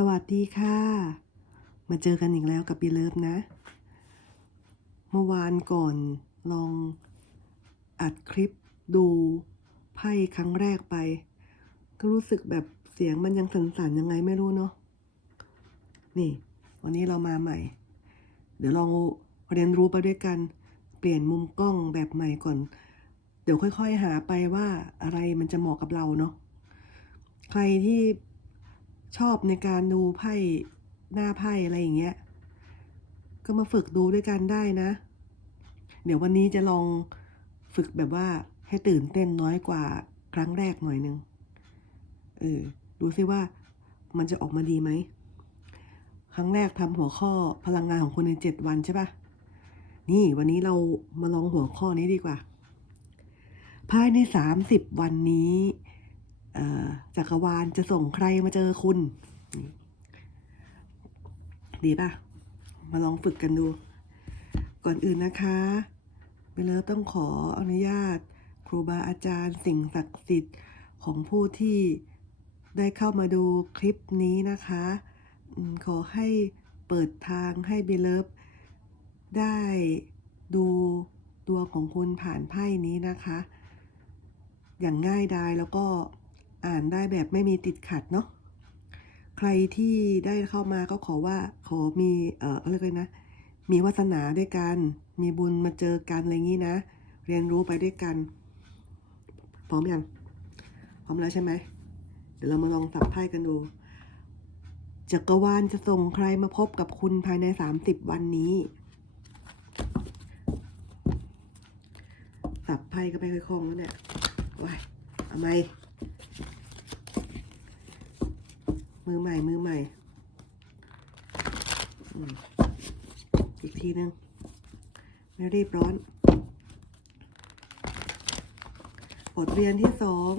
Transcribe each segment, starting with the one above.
สวัสดีค่ะ มาเจอกันอีกแล้วกับบีเลิฟนะ เมื่อวานก่อนลองอัดคลิปดูไพ่ครั้งแรกไป ก็รู้สึกแบบเสียงมันยังสั่นๆยังไงไม่รู้เนาะ นี่ วันนี้เรามาใหม่ เดี๋ยวลองเรียนรู้ไปด้วยกัน เปลี่ยนมุมกล้องแบบใหม่ก่อน เดี๋ยวค่อยๆหาไปว่าอะไรมันจะเหมาะกับเราเนาะ ใครที่ ชอบในการดูไพ่หน้าไพ่อะไรอย่างเงี้ย ก็มาฝึกดูด้วยกันได้นะ เดี๋ยววันนี้จะลองฝึกแบบว่าให้ตื่นเต้นน้อยกว่าครั้งแรกหน่อยนึง เออ ดูซิว่ามันจะออกมาดีไหม ครั้งแรกทำหัวข้อพลังงานของคนในเจ็ดวันใช่ปะนี่วันนี้เรามาลองหัวข้อนี้ดีกว่า ภายในสามสิบวันนี้ จักรวาลจะส่งใครมาเจอคุณ ดีป่ะ มาลองฝึกกันดู ก่อนอื่นนะคะเบลเลอต้องขออนุญาต ครูบาอาจารย์สิ่งศักดิ์สิทธิ์ของผู้ที่ได้เข้ามาดูคลิปนี้นะคะ ขอให้เปิดทางให้เบลเลฟได้ดูดวงของคุณผ่านไพ่นี้นะคะ อย่างง่ายดายแล้วก็ อ่านได้แบบไม่มีติดขัดเนาะใครที่ได้เข้ามาก็ขอว่าขอมีเอ่ออะไรกันนะ มีวาสนาด้วยกัน มีบุญมาเจอกันอะไรงี้นะ เรียนรู้ไปด้วยกัน พร้อมยังพร้อมแล้วใช่ไหมเดี๋ยวเรามาลองสับไพ่กันดูจักรวาลจะส่งใครมาพบกับคุณภายในสามสิบวันนี้ สับไพ่ก็ไม่ค่อยคล่องแล้วเนี่ยว้ายเอาไม มือใหม่ มือใหม่อีกทีหนึ่งไม่รีบร้อน บทเรียนที่สอง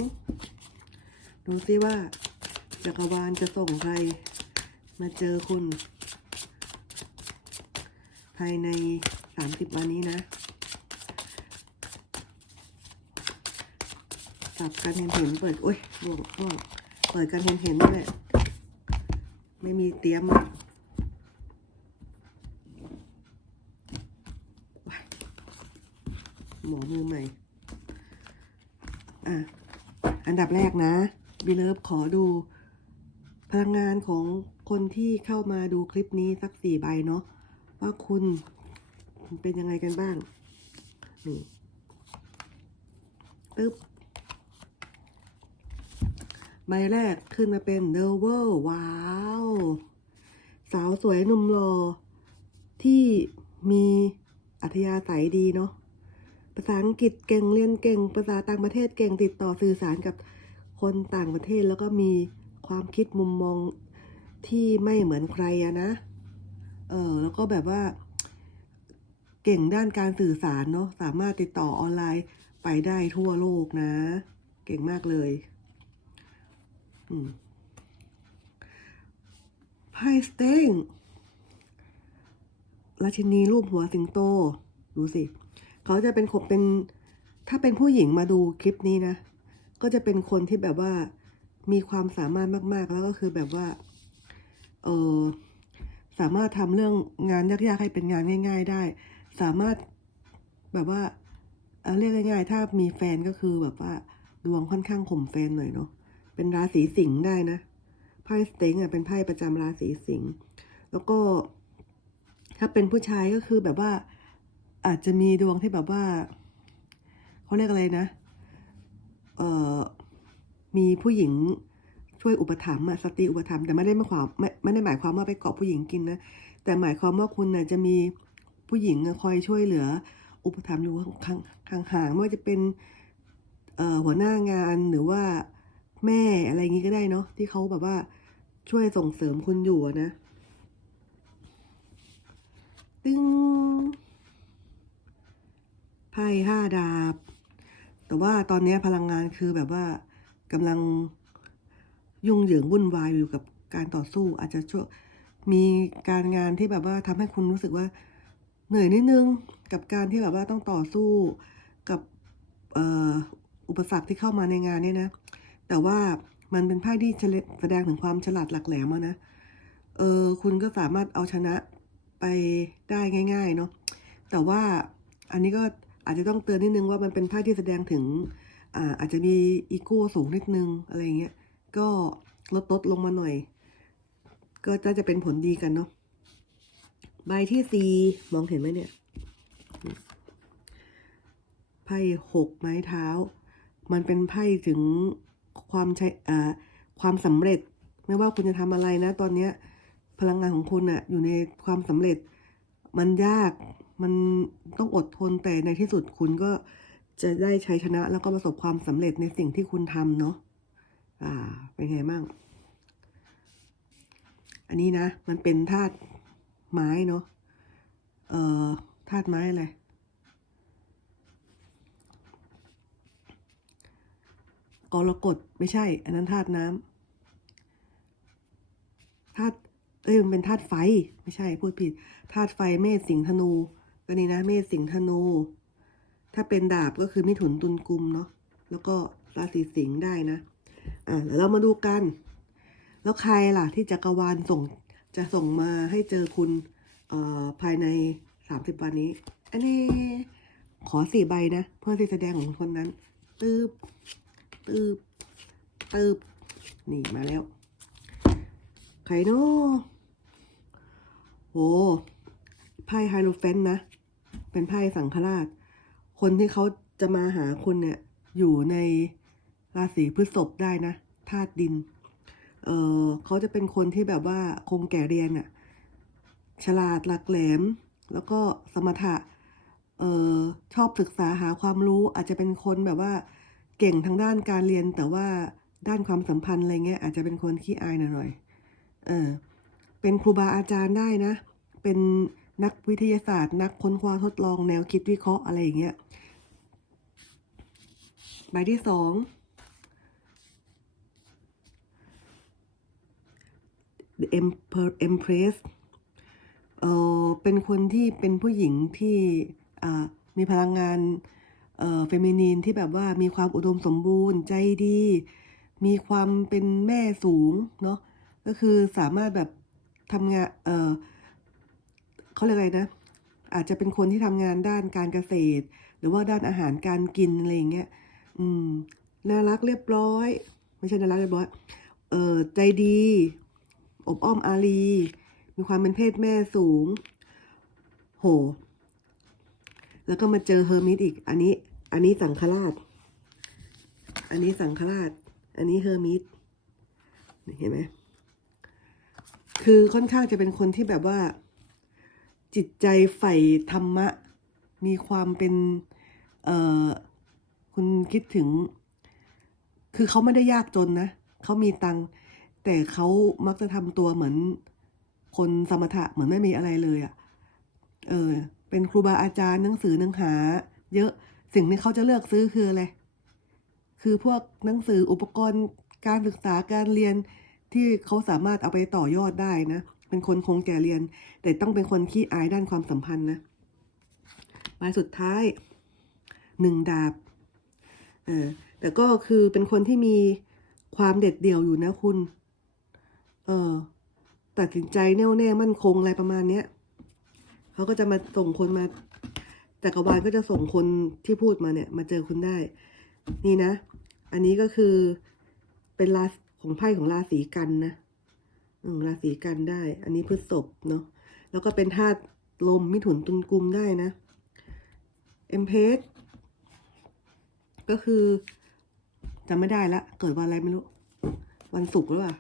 ดูซิว่า จักรวาลจะส่งใคร มาเจอคุณ ภายในสามสิบวันนี้นะสับกันเห็นเห็นเปิดโอ้ยห่วงห่วงเปิดกันเห็นเห็นนี่แหละ ไม่มีเตรียมอะว้าหมอมือใหม่ อะ อันดับแรกนะบีเลิฟขอดูพลังงานของคนที่เข้ามาดูคลิปนี้สักสี่ใบเนาะว่าคุณเป็นยังไงกันบ้าง นี่ปึ๊บ ใบแรกขึ้นมาเป็น The World ว้าว สาวสวยหนุ่มหล่อที่มีอัธยาศัยดีเนาะภาษาอังกฤษเก่งเรียนเก่งภาษาต่างประเทศเก่งติดต่อสื่อสารกับคนต่างประเทศแล้วก็มีความคิดมุมมองที่ไม่เหมือนใครอะนะ เออแล้วก็แบบว่า เก่งด้านการสื่อสารเนาะสามารถติดต่อออนไลน์ไปได้ทั่วโลกนะ เก่งมากเลย ไพ่สเต็งราชินีรูปหัวสิงโต ดูสิ เขาจะเป็นคนเป็น ถ้าเป็นผู้หญิงมาดูคลิปนี้นะ ก็จะเป็นคนที่แบบว่ามีความสามารถมาก ๆ แล้วก็คือแบบว่า เออสามารถทำเรื่องงานยากๆให้เป็นงานง่าย ๆ ได้ สามารถแบบว่าเเรียกง่ายๆ ถ้ามีแฟนก็คือแบบว่าดวงค่อนข้างข่มแฟนหน่อยเนาะ เป็นราศีสิงห์ได้นะไพ่สเต็งอะเป็นไพ่ประจำราศีสิงห์แล้วก็ ถ้าเป็นผู้ชายก็คือแบบว่า อาจจะมีดวงที่แบบว่าเขาเรียกอะไรนะ เอ่อมีผู้หญิงช่วยอุปถัมภ์อะสตรีอุปถัมภ์แต่ไม่ได้หมายความไม่ไม่ได้หมายความว่าไปเกาะผู้หญิงกินนะแต่หมายความว่าคุณน่ะจะมีผู้หญิงคอยช่วยเหลือ อุปถัมภ์อยู่ข้างห่างไม่ว่าจะเป็นเอ่อหัวหน้างานหรือว่า แม่อะไรอย่างงี้ก็ได้เนาะที่เขาแบบว่าช่วยส่งเสริมคุณอยู่นะตึงไพ่ห้าดาบ แต่ว่าตอนนี้พลังงานคือแบบว่ากำลังยุ่งเหยิงวุ่นวายอยู่กับการต่อสู้ อาจจะช่วมีการงานที่แบบว่าทำให้คุณรู้สึกว่าเหนื่อยนิดนึงกับการที่แบบว่าต้องต่อสู้กับอออุปสรรคที่เข้ามาในงานเนี่ยนะ แต่ว่ามันเป็นไพ่ที่แสดงถึงความฉลาดหลักแหลมอะนะ เออคุณก็สามารถเอาชนะไปได้ง่าย ๆ เนาะ แต่ว่าอันนี้ก็อาจจะต้องเตือนนิดนึงว่ามันเป็นไพ่ที่แสดงถึงอ่าอาจจะมีอีโก้สูงนิดนึงอะไรอย่างเงี้ย ก็ลดลดลงมาหน่อย ก็จะจะเป็นผลดีกันเนาะ ใบที่สี่มองเห็นไหมเนี่ย ไพ่หกไม้เท้า มันเป็นไพ่ถึง ความใช้อ่าความสำเร็จ ไม่ว่าคุณจะทำอะไรนะ ตอนเนี้ยพลังงานของคุณอะอยู่ในความสำเร็จ มันยากมันต้องอดทนแต่ในที่สุดคุณก็จะได้ชัยชนะ แล้วก็ประสบความสำเร็จในสิ่งที่คุณทำเนาะอ่า เป็นไงบ้างอันนี้นะ มันเป็นธาตุไม้เนาะเอ่อธาตุไม้อะไร กรกฎไม่ใช่ อันนั้นธาตุน้ำธาตุเอ้ยมันเป็นธาตุไฟ ไม่ใช่พูดผิดธาตุไฟเมษสิงธนูก็นี่นะเมษสิงธนู ถ้าเป็นดาบก็คือมิถุนตุลกุมเนาะแล้วก็ราศีสิงห์ได้นะอ่าเดี๋ยวเรามาดูกัน แล้วใครล่ะที่จักรวาลส่งจะส่งมาให้เจอคุณเอ่อภายในสามสิบวันนี้ อันนี้ขอสี่ใบนะ เพื่อที่แสดงของคนนั้นตืบ ตืบตืบนี่มาแล้วใครเนาะโหไพ่ไฮโลเฟนต์นะ เป็นไพ่สังฆราช คนที่เขาจะมาหาคุณเนี่ย อยู่ในราศีพฤษภได้นะธาตุดิน เออเขาจะเป็นคนที่แบบว่าคงแก่เรียนอะฉลาดหลักแหลม แล้วก็สมถะ เออชอบศึกษาหาความรู้อาจจะเป็นคนแบบว่า เก่งทางด้านการเรียนแต่ว่าด้านความสัมพันธ์อะไรเงี้ยอาจจะเป็นคนขี้อายหน่อยเออเป็นครูบาอาจารย์ได้นะ เป็นนักวิทยาศาสตร์ นักค้นคว้าทดลองแนวคิดวิเคราะห์อะไรอย่างเงี้ยใบที่สอง The emper empress เออเป็นคนที่เป็นผู้หญิงที่มีพลังงาน เฟมินีนที่แบบว่ามีความอุดมสมบูรณ์ใจดี มีความเป็นแม่สูงเนาะก็คือสามารถแบบทำงานเออเขาเรียกอะไรนะ อาจจะเป็นคนที่ทำงานด้านการเกษตร หรือว่าด้านอาหารการกินอะไรอย่างเงี้ยอืมน่ารักเรียบร้อย ไม่ใช่น่ารักเรียบร้อยเออใจดี อบอ้อมอารี มีความเป็นเพศแม่สูง โห แล้วก็มาเจอเฮอร์มิตอีก อันนี้ อันนี้สังฆราช อันนี้สังฆราช อันนี้เฮอร์มิตเห็นไหมคือค่อนข้างจะเป็นคนที่แบบว่า จิตใจใฝ่ธรรมะ มีความเป็นเอ่อคุณคิดถึง คือเขาไม่ได้ยากจนนะเขามีตังค์แต่เขามักจะทำตัวเหมือนคนสมถะเหมือนไม่มีอะไรเลยอะ่ะ เออ เป็นครูบาอาจารย์หนังสือหนังหา เยอะ สิ่งที่เขาจะเลือกซื้อคืออะไร คือพวกหนังสืออุปกรณ์การศึกษาการเรียนที่เขาสามารถเอาไปต่อยอดได้นะ เป็นคนคงแก่เรียน แต่ต้องเป็นคนขี้อายด้านความสัมพันธ์นะใบสุดท้ายหนึ่งดาบเออแต่ก็คือเป็นคนที่มีความเด็ดเดี่ยวอยู่นะคุณ เออตัดสินใจแน่วแน่มั่นคงอะไรประมาณเนี้ยเขาก็จะมาส่งคนมา จักรวาลก็จะส่งคนที่พูดมาเนี่ย มาเจอคุณได้ นี่นะ อันนี้ก็คือเป็นราของไพ่ของราศีกันนะอืมราศีกันได้ อันนี้พฤษภเนาะแล้วก็เป็นธาตุลมมิถุนตุลกุมได้นะเอ็มเพสก็คือจำไม่ได้ละเกิดวันอะไรไม่รู้ วันศุกร์หรือเปล่า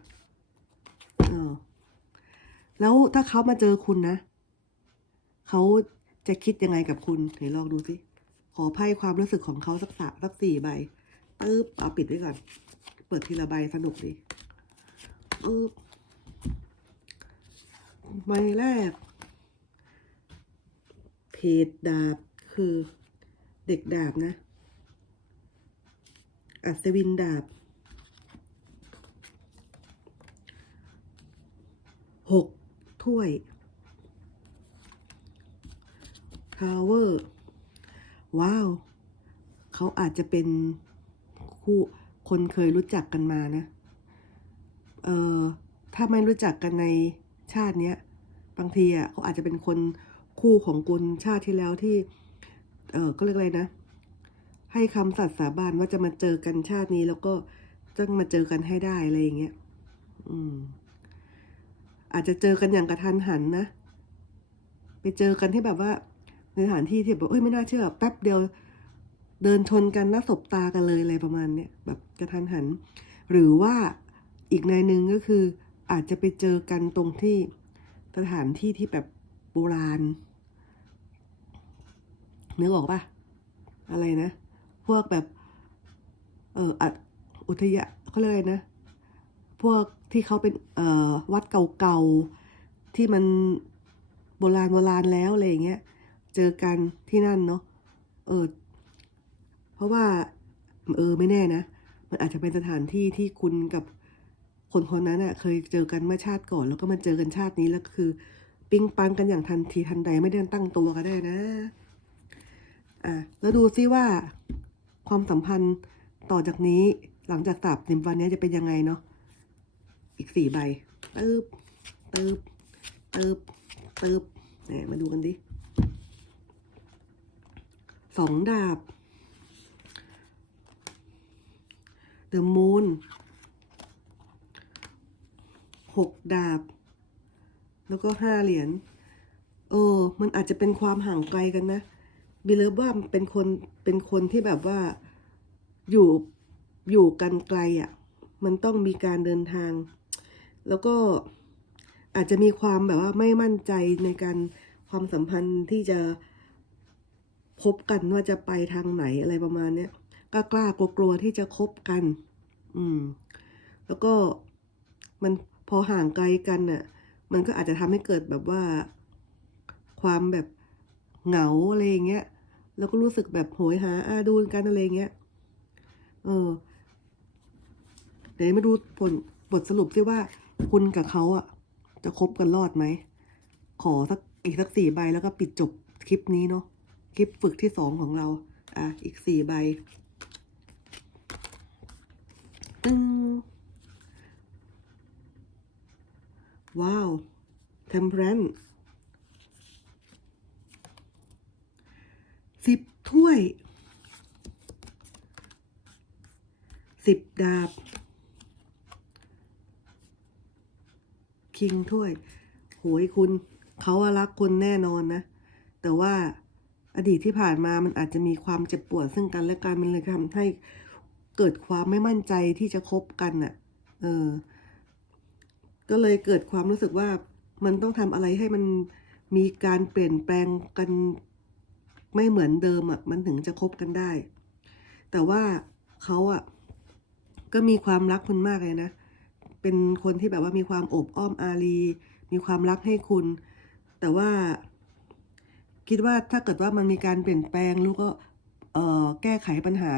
เออแล้วถ้าเขามาเจอคุณนะเขา จะคิดยังไงกับคุณไหนลองดูสิขอไพ่ความรู้สึกของเขาสักสามสักสี่ใบปึ๊บเอาปิดไว้ก่อน เปิดทีละใบสนุกดีปึ๊บใบแรกเพจดาบคือเด็กดาบนะ อัศวินดาบหกถ้วย ทาวเวอร์ว้าว เขาอาจจะเป็นคู่คนเคยรู้จักกันมานะ เออถ้าไม่รู้จักกันในชาติเนี้ยบางทีอะเขาอาจจะเป็นคนคู่ของคุณชาติที่แล้วที่ เออก็เรียกอะไรนะ ให้คำสัตย์สาบานว่าจะมาเจอกันชาตินี้ แล้วก็ต้องมาเจอกันให้ได้อะไรอย่างเงี้ย อืม อาจจะเจอกันอย่างกระทันหันนะ ไปเจอกันที่แบบว่า ในสถานที่ที่แบบเอ้ยไม่น่าเชื่อแป๊บเดียวเดินชนกันน่าสบตากันเลยอะไรประมาณเนี้ยแบบกระทันหัน หรือว่าอีกในหนึ่งก็คืออาจจะไปเจอกันตรงที่สถานที่ที่แบบโบราณนึกออกปะอะไรนะ พวกแบบ เอออัดอุทยาเขาเรียกอะไรนะ พวกที่เขาเป็นเอ่อวัดเก่าๆที่มันโบราณโบราณแล้วอะไรอย่างเงี้ย เจอกันที่นั่นเนาะเออเพราะว่าเออไม่แน่นะ มันอาจจะเป็นสถานที่ที่คุณกับคนคนนั้นอะเคยเจอกันเมื่อชาติก่อน แล้วก็มาเจอกันชาตินี้แล้วคือ ปิ๊งปังกันอย่างทันทีทันใดไม่ได้ตั้งตัวก็ได้นะ อะแล้วดูซิว่า ความสัมพันธ์ต่อจากนี้หลังจากสาบสิบวันนี้จะเป็นยังไงเนาะอีกสี่ใบตึบตึบตึบตึบแหมมาดูกันดิ สองดาบ The Moon หกดาบ แล้วก็ห้าเหรียญ เออ มันอาจจะเป็นความห่างไกลกันนะบิเลฟว่าเป็นคนเป็นคนที่แบบว่าอยู่อยู่กันไกลอะ่ะ มันต้องมีการเดินทาง แล้วก็อาจจะมีความแบบว่าไม่มั่นใจในการความสัมพันธ์ที่จะ พบกันว่าจะไปทางไหนอะไรประมาณเนี้ยกล้ากล้ากลัวกลัวๆที่จะคบกัน อืม แล้วก็มันพอห่างไกลกันน่ะ มันก็อาจจะทำให้เกิดแบบว่า ความแบบเหงาอะไรอย่างเงี้ย แล้วก็รู้สึกแบบโหยหาอาดูนกันอะไรเงี้ย เออ เดี๋ยวมาดูผลบทสรุปซิว่า คุณกับเขาอะ จะคบกันรอดไหม ขอสักอีกสักสี่ใบแล้วก็ปิดจบคลิปนี้เนาะ คลิปฝึกที่สองของเรา อะ อีกสี่ใบ ตึ้งว้าว temperance สิบถ้วย สิบดาบ คิงถ้วย โหยคุณ เขาอะรักคุณแน่นอนนะ แต่ว่า อดีตที่ผ่านมามันอาจจะมีความเจ็บปวดซึ่งกันและกันมันเลยทำให้เกิดความไม่มั่นใจที่จะคบกันน่ะ เออ ก็เลยเกิดความรู้สึกว่ามันต้องทำอะไรให้มันมีการเปลี่ยนแปลงกันไม่เหมือนเดิมอะ มันถึงจะคบกันได้ แต่ว่าเขาอะ ก็มีความรักคุณมากเลยนะ เป็นคนที่แบบว่ามีความอบอ้อมอารี มีความรักให้คุณ แต่ว่า คิดว่าถ้าเกิดว่ามันมีการเปลี่ยนแปลงแล้วก็แก้ไขปัญหา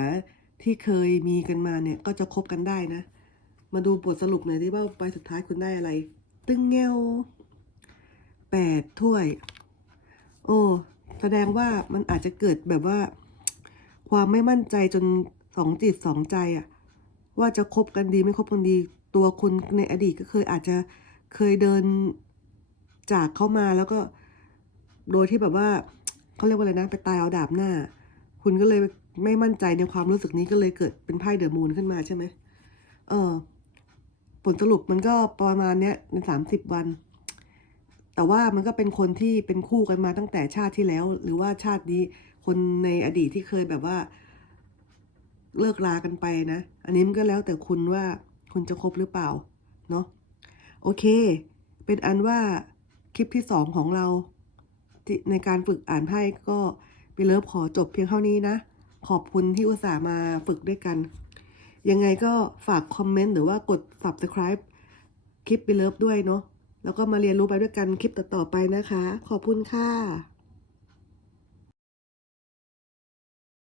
ที่เคยมีกันมาเนี่ยก็จะคบกันได้นะ มาดูบทสรุปหน่อยดิว่าใบสุดท้ายคุณได้อะไร ตึ้งเงวแปดถ้วย โอ้แสดงว่ามันอาจจะเกิดแบบว่า ความไม่มั่นใจจนสองจิตสองใจอะว่าจะคบกันดีไม่คบกันดี ตัวคุณในอดีตก็เคยอาจจะเคยเดินจากเข้ามาแล้วก็ โดยที่แบบว่าเขาเรียกว่าอะไรนะ ไปตายเอาดาบหน้า คุณก็เลยไม่มั่นใจในความรู้สึกนี้ก็เลยเกิดเป็นไพ่เดอะมูนขึ้นมาใช่ไหมเออ ผลสรุปมันก็ประมาณเนี้ยในสามสิบวัน แต่ว่ามันก็เป็นคนที่เป็นคู่กันมาตั้งแต่ชาติที่แล้ว หรือว่าชาตินี้คนในอดีตที่เคยแบบว่า เลิกลากันไปนะ อันนี้มันก็แล้วแต่คุณว่าคุณจะคบหรือเปล่า เนาะโอเค เป็นอันว่าคลิปที่สองของเรา ในการฝึกอ่านไพ่ก็พี่เลิฟขอจบเพียงเท่านี้นะ ขอบคุณที่อุตส่าห์มาฝึกด้วยกัน ยังไงก็ฝากคอมเมนต์หรือว่ากด subscribe คลิป b ิเลิฟด้วยเนาะแล้วก็มาเรียนรู้ไปด้วยกันคลิปต่อๆไปนะคะ ขอบคุณค่ะ